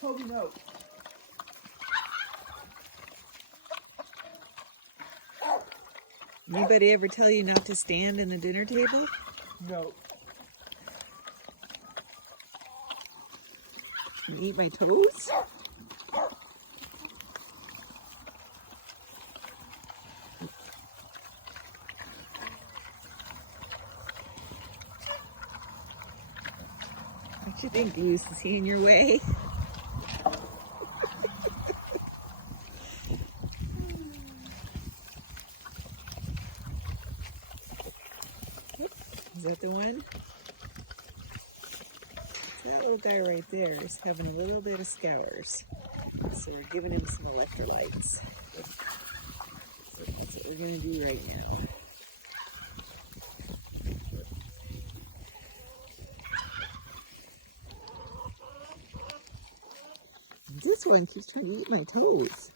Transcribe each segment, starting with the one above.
Toby, no. Anybody ever tell you not to stand in the dinner table? No. And eat my toes? What you think, Goose? Is he in your way? Is that the one? That little guy right there is having a little bit of scours. So we're giving him some electrolytes. So that's what we're going to do right now. This one keeps trying to eat my toes.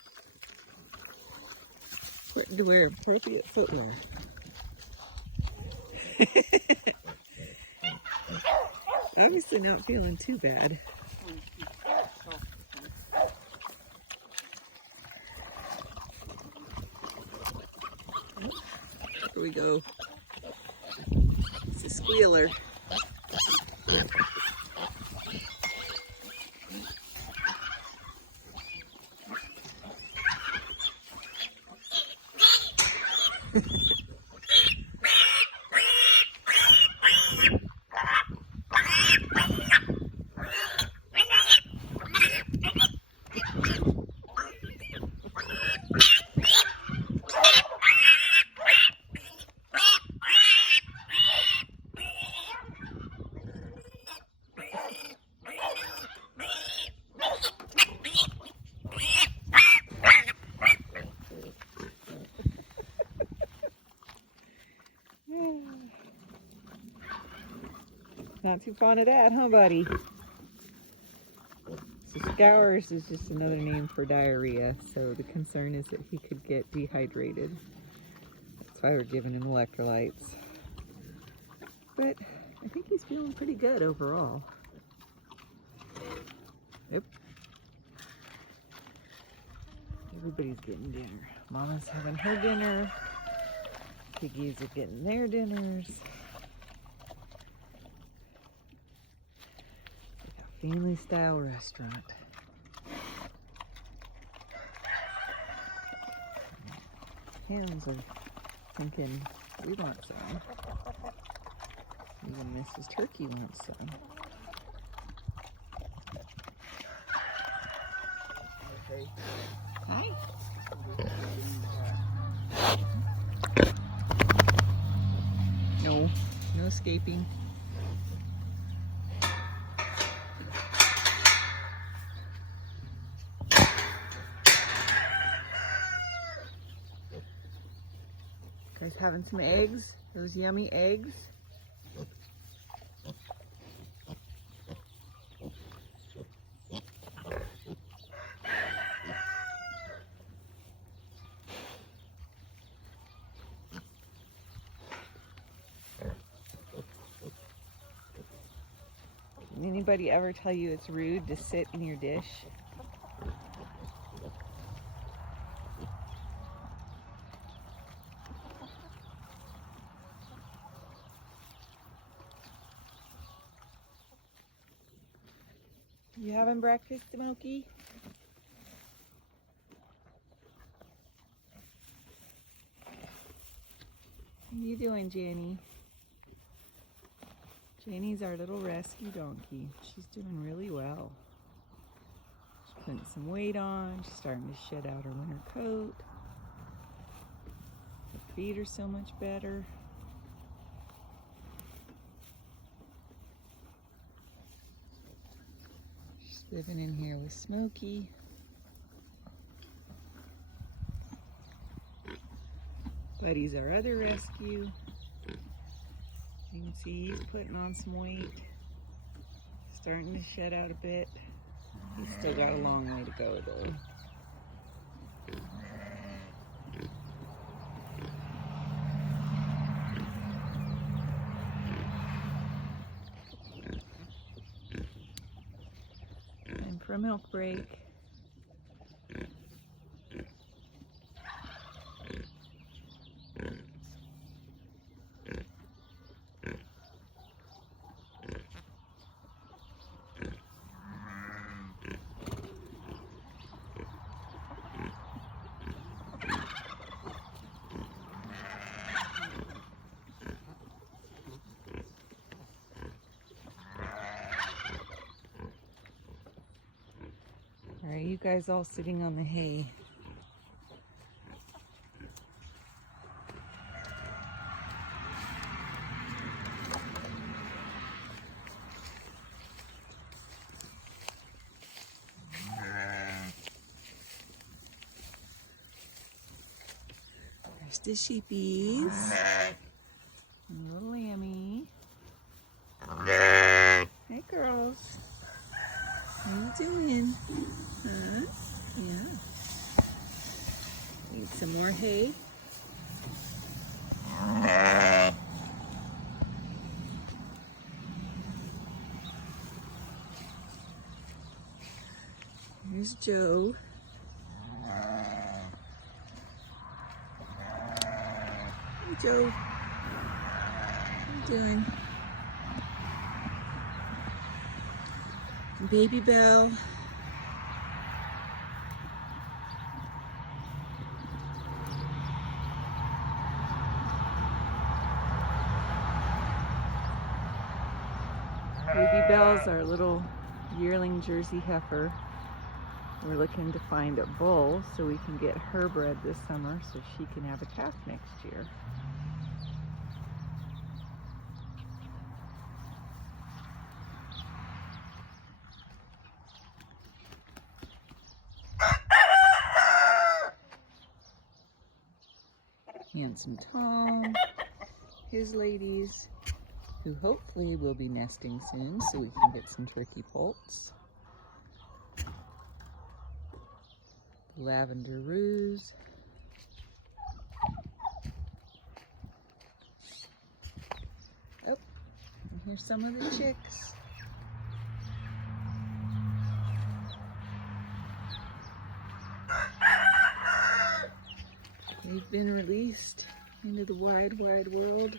Important to wear appropriate footwear. Obviously not feeling too bad. Here we go. It's a squealer. Not too fond of that, huh, buddy? So scours is just another name for diarrhea, so the concern is that he could get dehydrated. That's why we're giving him electrolytes. But I think he's feeling pretty good overall. Yep. Everybody's getting dinner. Mama's having her dinner. Piggies are getting their dinners. Family style restaurant. Hens are thinking we want some. Even Mrs. Turkey wants some. Okay. Hi. No escaping. Guys having some eggs? Those yummy eggs? Did anybody ever tell you it's rude to sit in your dish? You having breakfast, Smokey? How you doing, Jenny? Jenny's our little rescue donkey. She's doing really well. She's putting some weight on. She's starting to shed out her winter coat. Her feet are so much better. She's living in here with Smokey. Buddy's our other rescue. You can see he's putting on some weight. Starting to shed out a bit. He's still got a long way to go though. for a milk break. All right, you guys all sitting on the hay. There's the sheepies. And little Lammy. Hey girls. How you doing? Huh? Yeah. Need some more hay? Here's Joe. Hey Joe. How you doing? Baby Belle. Baby Belle's our little yearling Jersey heifer. We're looking to find a bull so we can get her bred this summer so she can have a calf next year. Handsome Tom, his ladies, who hopefully will be nesting soon so we can get some turkey poults. Lavender Ruse. Oh, and here's some of the chicks. They've been released into the wide, wide world.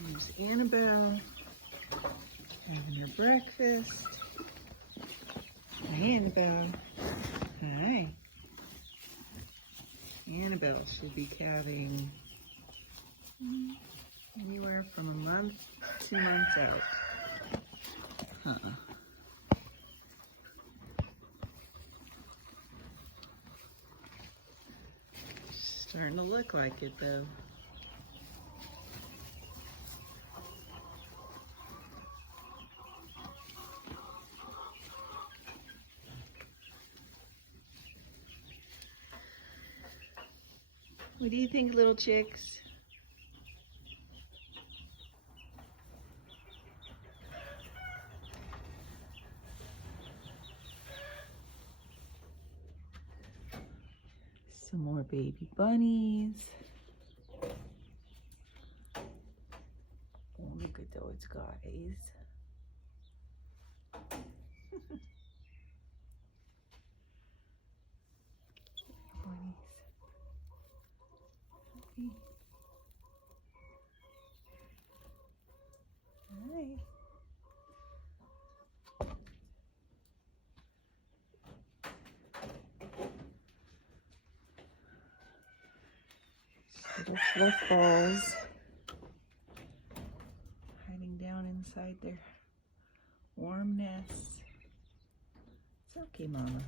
There's Annabelle having her breakfast. Hi, Annabelle. Hi. Annabelle should be calving anywhere from a month, 2 months out. Huh. Starting to look like it though. What do you think, little chicks? Some more baby bunnies. Oh, look at those guys. Bunnies. Hi. Little fluff balls hiding down inside their warm nests. It's okay, Mama.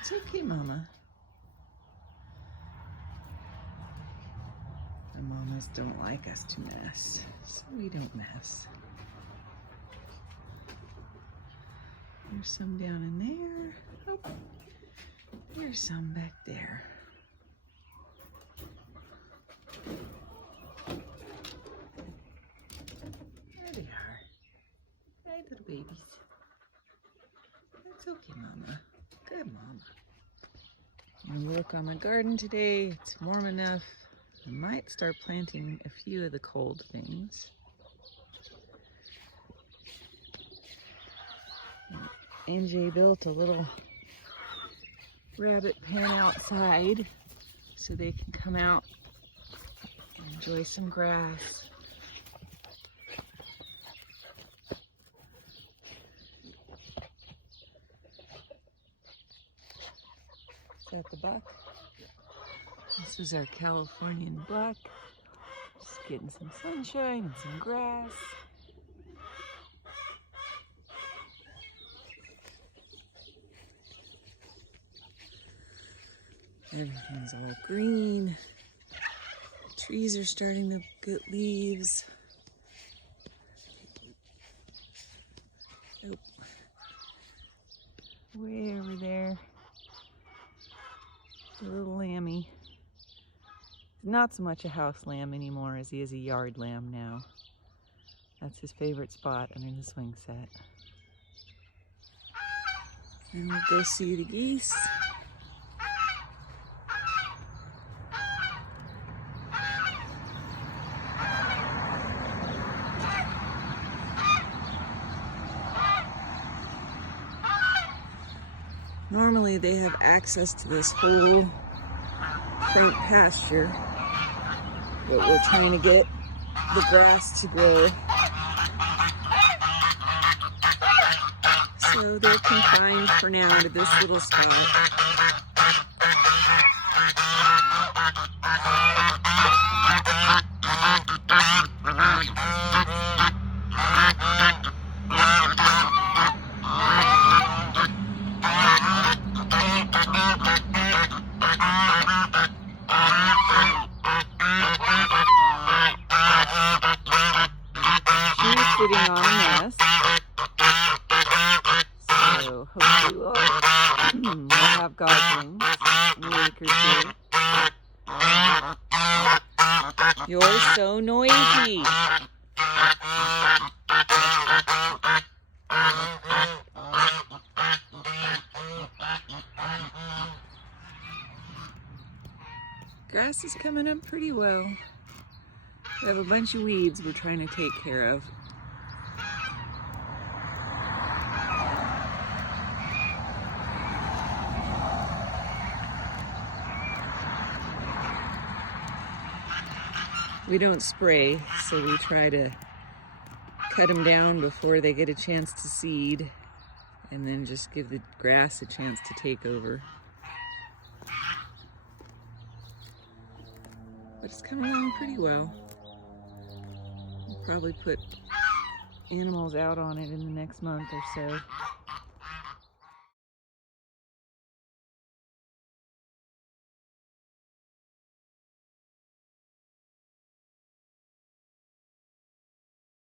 It's okay, Mama. And mamas don't like us to mess, so we don't mess. There's some down in there. Oh, there's some back there. There they are. Hey, little babies. That's okay, Mama. Good Mama. I'm gonna work on my garden today. It's warm enough. I might start planting a few of the cold things. NJ built a little rabbit pen outside so they can come out and enjoy some grass. Is that the buck? This is our Californian buck. Just getting some sunshine and some grass. Everything's all green. The trees are starting to get leaves. Oh. Way over there. The little lammy. Not so much a house lamb anymore as he is a yard lamb now. That's his favorite spot under the swing set. And we'll go see the geese. Normally they have access to this whole front pasture, but we're trying to get the grass to grow. So they're confined for now to this little spot. Sitting on a nest, so hopefully we'll have goslings in a week or two. You're so noisy. Grass is coming up pretty well. We have a bunch of weeds we're trying to take care of. We don't spray, so we try to cut them down before they get a chance to seed, and then just give the grass a chance to take over. But it's coming along pretty well. We'll probably put animals out on it in the next month or so.